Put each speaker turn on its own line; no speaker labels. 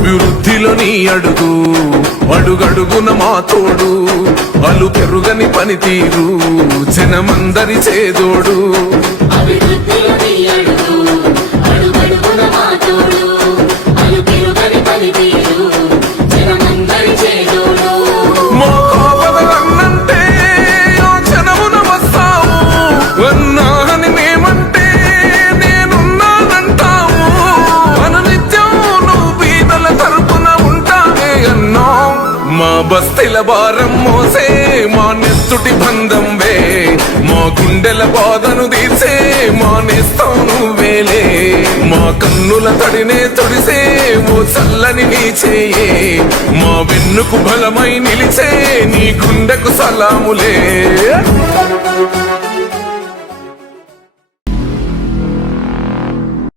అభివృద్ధిలో నీ అడుగు అడుగడుగున మా తోడు అలు పెరుగని పనితీరు జనమందరి చేదోడు.
మా
బస్తీల భారం మోసే మా నెత్తుటి బంధం వే. మా గుండెల బాధను తీసే మా నేస్తావు నువ్వేలే మా కన్నుల తడినే తొడిసే ఓ చల్లని నీచేయే మా వెన్నుకు బలమై నిలిచే నీ గుండెకు సలాములే.